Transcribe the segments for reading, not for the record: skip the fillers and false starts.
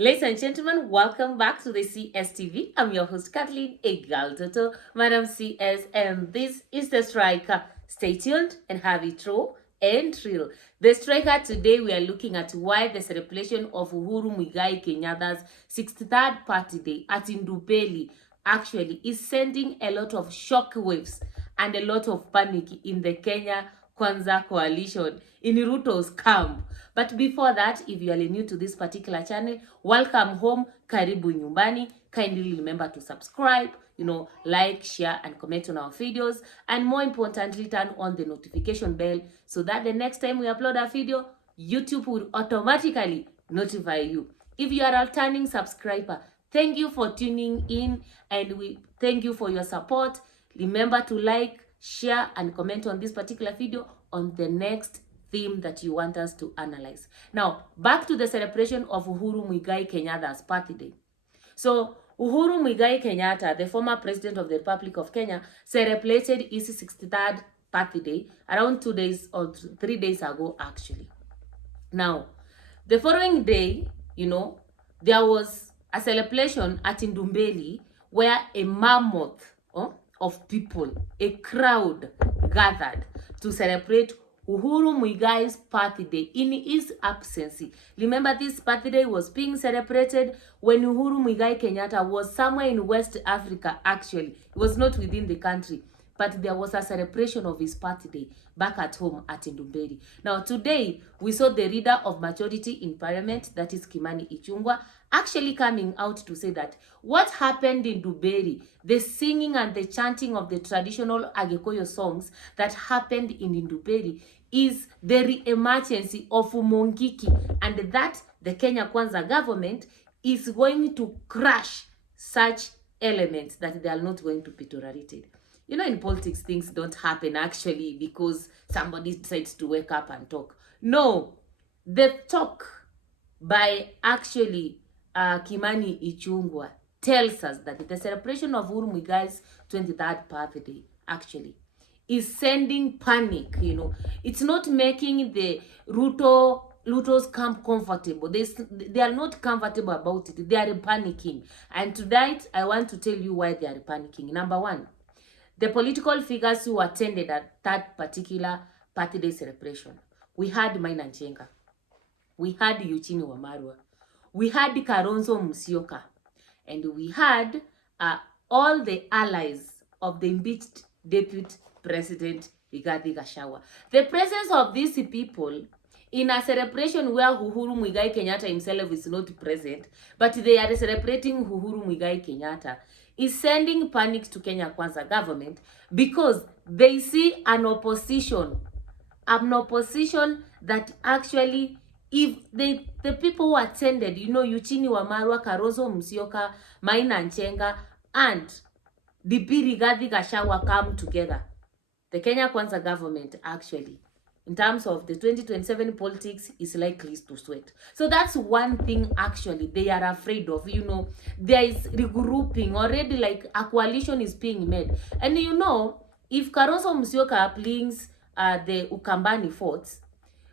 Ladies and gentlemen, welcome back to the CSTV. I'm your host, Kathleen Egaltoto, Madam CS, and this is The Striker. Stay tuned and have it raw and real. The Striker, today we are looking at why the celebration of Uhuru Muigai Kenyatta's 63rd birthday day at Indubeli actually is sending a lot of shockwaves and a lot of panic in the Kenya Kwanza coalition in Ruto's camp. But before that, if you are new to this particular channel, welcome home, karibu nyumbani. Kindly remember to subscribe, like, share, and comment on our videos. And more importantly, turn on the notification bell so that the next time we upload a video, YouTube will automatically notify you. If you are a returning subscriber, thank you for tuning in and we thank you for your support. Remember to like, share, and comment on this particular video on the next theme that you want us to analyze. Now, back to the celebration of Uhuru Muigai Kenyatta's birthday. So, Uhuru Muigai Kenyatta, the former president of the Republic of Kenya, celebrated his 63rd birthday around 2 days or 3 days ago, actually. Now, the following day, there was a celebration at Indumbeli where a mammoth of people, a crowd gathered to celebrate Uhuru Muigai's birthday in his absence. Remember, this birthday was being celebrated when Uhuru Muigai Kenyatta was somewhere in West Africa, actually. It was not within the country, but there was a celebration of his birthday back at home at Ndumberi. Now, today, we saw the leader of majority in parliament, that is Kimani Ichung'wah, actually coming out to say that what happened in Ndumberi, the singing and the chanting of the traditional Agikuyu songs that happened in Ndumberi, is the re-emergency of Mungiki, and that the Kenya Kwanza government is going to crush such elements that they are not going to be tolerated. In politics, things don't happen actually because somebody decides to wake up and talk. No, the talk by actually Kimani Ichung'wah tells us that the celebration of Uhuru Muigai's 23rd birthday actually is sending panic. It's not making the Ruto's camp comfortable. They are not comfortable about it. They are panicking. And tonight, I want to tell you why they are panicking. Number one, the political figures who attended at that particular birthday celebration. We had Maina Njenga. We had Eugene Wamalwa. We had Kalonzo Musyoka. And we had all the allies of the impeached Deputy President Rigathi Gachagua. The presence of these people in a celebration where Uhuru Muigai Kenyatta himself is not present, but they are celebrating Uhuru Muigai Kenyatta, is sending panic to Kenya Kwanza government because they see an opposition that actually, if the people who attended, Eugene Wamalwa, Kalonzo Musyoka, Maina Njenga, and DP Rigathi Gachagua come together, the Kenya Kwanza government actually, in terms of the 2027 politics, is likely to sweat. So that's one thing actually they are afraid of. There is regrouping already, like a coalition is being made. And if Kalonzo Musyoka brings the Ukambani forts,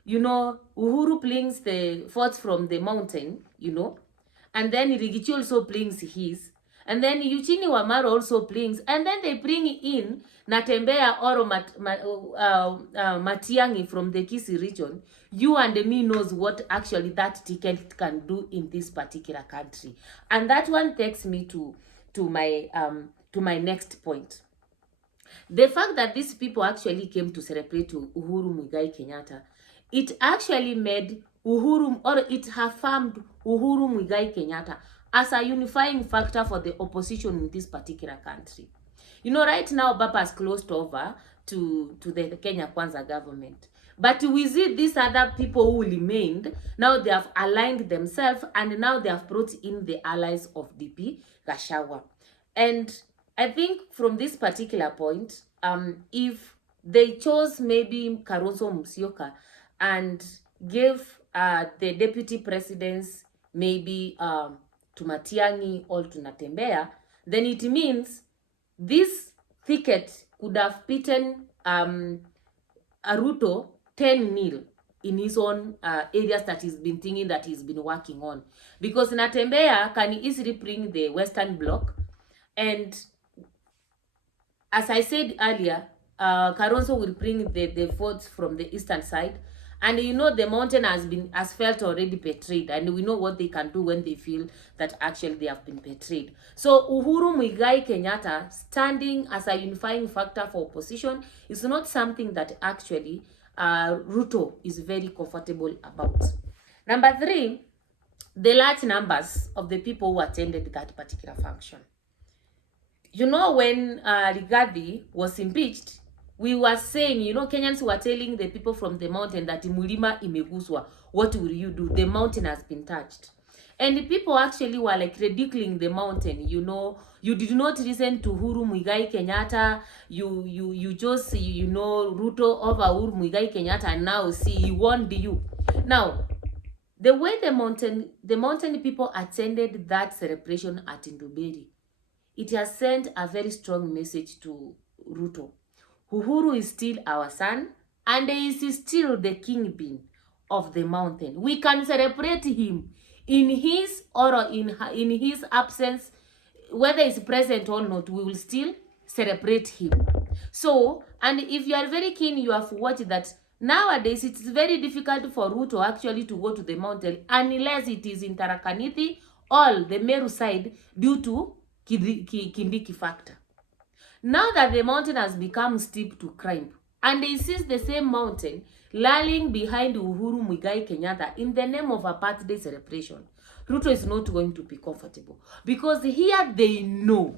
Uhuru brings the forts from the mountain, and then Rigichi also brings his, and then Eugene Wamalwa also brings, and then they bring in Natembeya or Matiang'i from the Kisii region. You and me knows what actually that ticket can do in this particular country. And that one takes me to my next point. The fact that these people actually came to celebrate Uhuru Muigai Kenyatta, it actually made it affirmed Uhuru Muigai Kenyatta as a unifying factor for the opposition in this particular country. Right now, Baba has closed over to the Kenya Kwanza government. But we see these other people who remained, now they have aligned themselves and now they have brought in the allies of DP Gachagua. And I think from this particular point, if they chose maybe Kalonzo Musyoka and gave the deputy presidents maybe to Matiang'i or to Natembeya, then it means this ticket could have beaten Ruto 10-0 in his own areas that he's been thinking that he's been working on. Because Natembea can easily bring the Western Bloc, and as I said earlier, Karonso will bring the votes from the eastern side. And you know the mountain has felt already betrayed, and we know what they can do when they feel that actually they have been betrayed. So Uhuru Muigai Kenyatta standing as a unifying factor for opposition is not something that actually Ruto is very comfortable about. Number three, the large numbers of the people who attended that particular function. You know, when Rigathi was impeached, we were saying, you know, Kenyans were telling the people from the mountain that Mulima imeguswa. What will you do? The mountain has been touched. And the people actually were like ridiculing the mountain, you know. You did not listen to Uhuru Muigai Kenyatta. You just, you know, Ruto over Uhuru Muigai Kenyatta, and now see, he warned you. Now, the way the mountain people attended that celebration at Induberi, it has sent a very strong message to Ruto. Uhuru is still our son, and he is still the kingpin of the mountain. We can celebrate him in his or in his absence, whether he's present or not. We will still celebrate him. So, and if you are very keen, you have watched that nowadays it's very difficult for Ruto actually to go to the mountain unless it is in Tarakaniti or the Meru side due to Kindiki factor. Now that the mountain has become steep to climb, and he sees the same mountain lying behind Uhuru Muigai Kenyatta in the name of a birthday celebration, Ruto is not going to be comfortable. Because here they know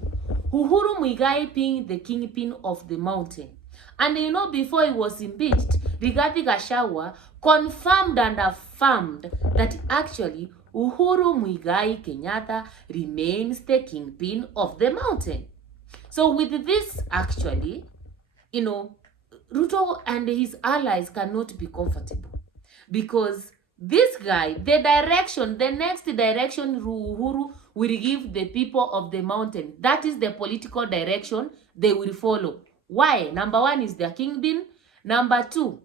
Uhuru Muigai being the kingpin of the mountain. And you know, before he was impeached, Rigathi Gachagua confirmed and affirmed that actually Uhuru Muigai Kenyatta remains the kingpin of the mountain. So with this, actually, you know, Ruto and his allies cannot be comfortable. Because this guy, the next direction Uhuru will give the people of the mountain, that is the political direction they will follow. Why? Number one is their kingpin. Number two,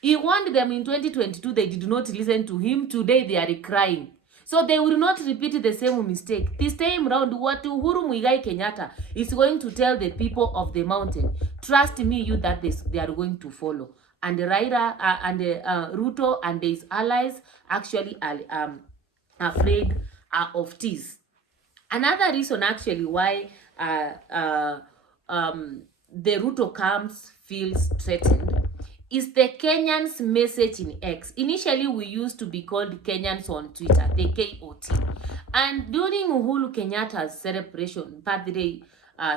he warned them in 2022, they did not listen to him. Today they are crying. So they will not repeat the same mistake. This time round, what Uhuru Muigai Kenyatta is going to tell the people of the mountain, trust me, you that they are going to follow. And Raila Ruto and his allies actually are afraid of this. Another reason actually why the Ruto camps feels threatened is the Kenyans message in X. Initially, we used to be called Kenyans on Twitter, the KOT. And during Uhuru Kenyatta's celebration, birthday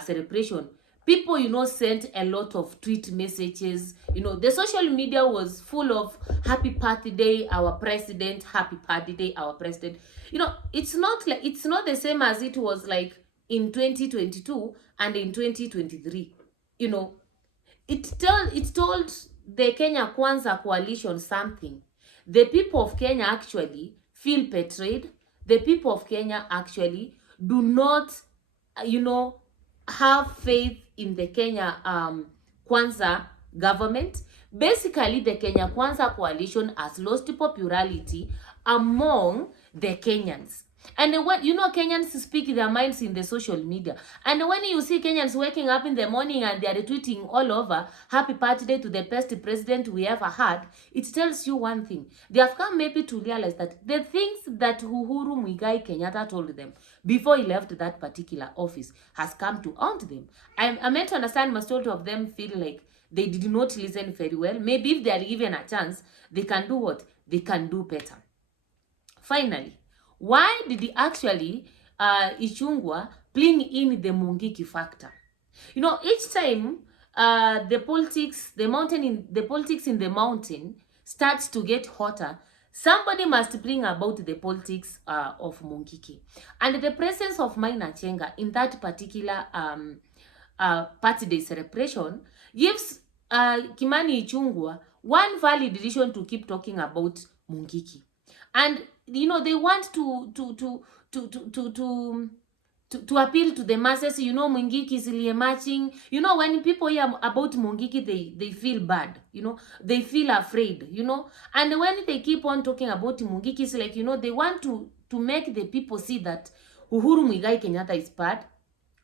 celebration, people, you know, sent a lot of tweet messages. You know, the social media was full of happy birthday, our president, happy birthday, our president. You know, it's not the same as it was like in 2022 and in 2023. You know, it told the Kenya Kwanza coalition something. The people of Kenya actually feel betrayed. The people of Kenya actually do not, you know, have faith in the Kenya Kwanza government. Basically, the Kenya Kwanza coalition has lost popularity among the Kenyans. And when, you know, Kenyans speak their minds in the social media. And when you see Kenyans waking up in the morning and they are tweeting all over, happy birthday to the best president we ever had, it tells you one thing. They have come maybe to realize that the things that Uhuru Muigai Kenyatta told them before he left that particular office has come to haunt them. I'm meant to understand majority of them feel like they did not listen very well. Maybe if they are given a chance, they can do what? They can do better. Finally, why did he actually Ichungwa bring in the Mungiki factor? You know, each time the politics in the mountain starts to get hotter, somebody must bring about the politics of Mungiki. And the presence of Maina Chenga in that particular birthday celebration gives Kimani Ichungwa one valid reason to keep talking about Mungiki. And you know, they want to to appeal to the masses. You know, Mungiki is really marching. You know, when people hear about Mungiki, they feel bad. You know, they feel afraid. You know, and when they keep on talking about Mungiki, it's like, you know, they want to make the people see that Uhuru Muigai Kenyatta is bad,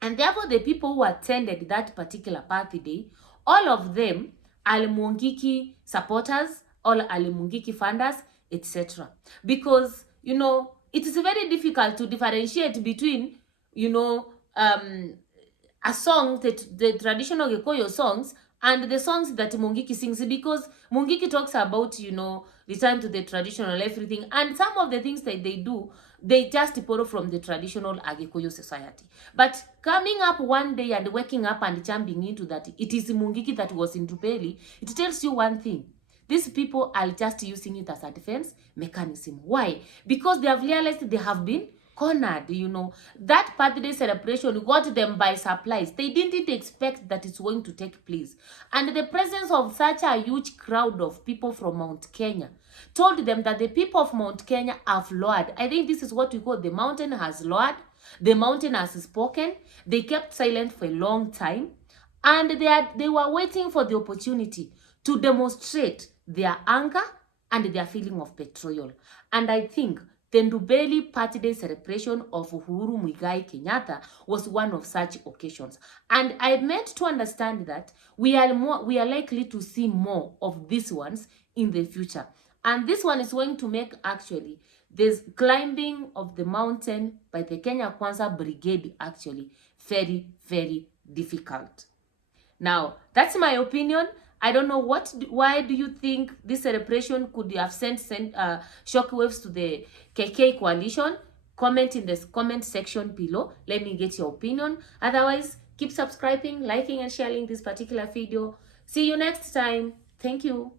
and therefore the people who attended that particular birthday, all of them are Mungiki supporters, all are Mungiki funders, etc. Because, you know, it is very difficult to differentiate between, you know, a song, that the traditional Gikuyu songs, and the songs that Mungiki sings, because Mungiki talks about, you know, return to the traditional everything, and some of the things that they do, they just borrow from the traditional Agikuyu society. But coming up one day and waking up and jumping into that, it is Mungiki that was in Rupeli, it tells you one thing. These people are just using it as a defense mechanism. Why? Because they have realized they have been cornered, you know. That birthday celebration got them by surprise. They didn't expect that it's going to take place. And the presence of such a huge crowd of people from Mount Kenya told them that the people of Mount Kenya have lowered. I think this is what we call the mountain has lowered. The mountain has spoken. They kept silent for a long time. And they were waiting for the opportunity to demonstrate their anger and their feeling of betrayal. And I think the Ndubeli birthday celebration of Uhuru Muigai Kenyatta was one of such occasions. And I meant to understand that we are likely to see more of these ones in the future. And this one is going to make actually this climbing of the mountain by the Kenya Kwanza Brigade actually very, very difficult. Now, that's my opinion. I don't know why do you think this celebration could have sent shockwaves to the KK coalition? Comment in the comment section below. Let me get your opinion. Otherwise, keep subscribing, liking, and sharing this particular video. See you next time. Thank you.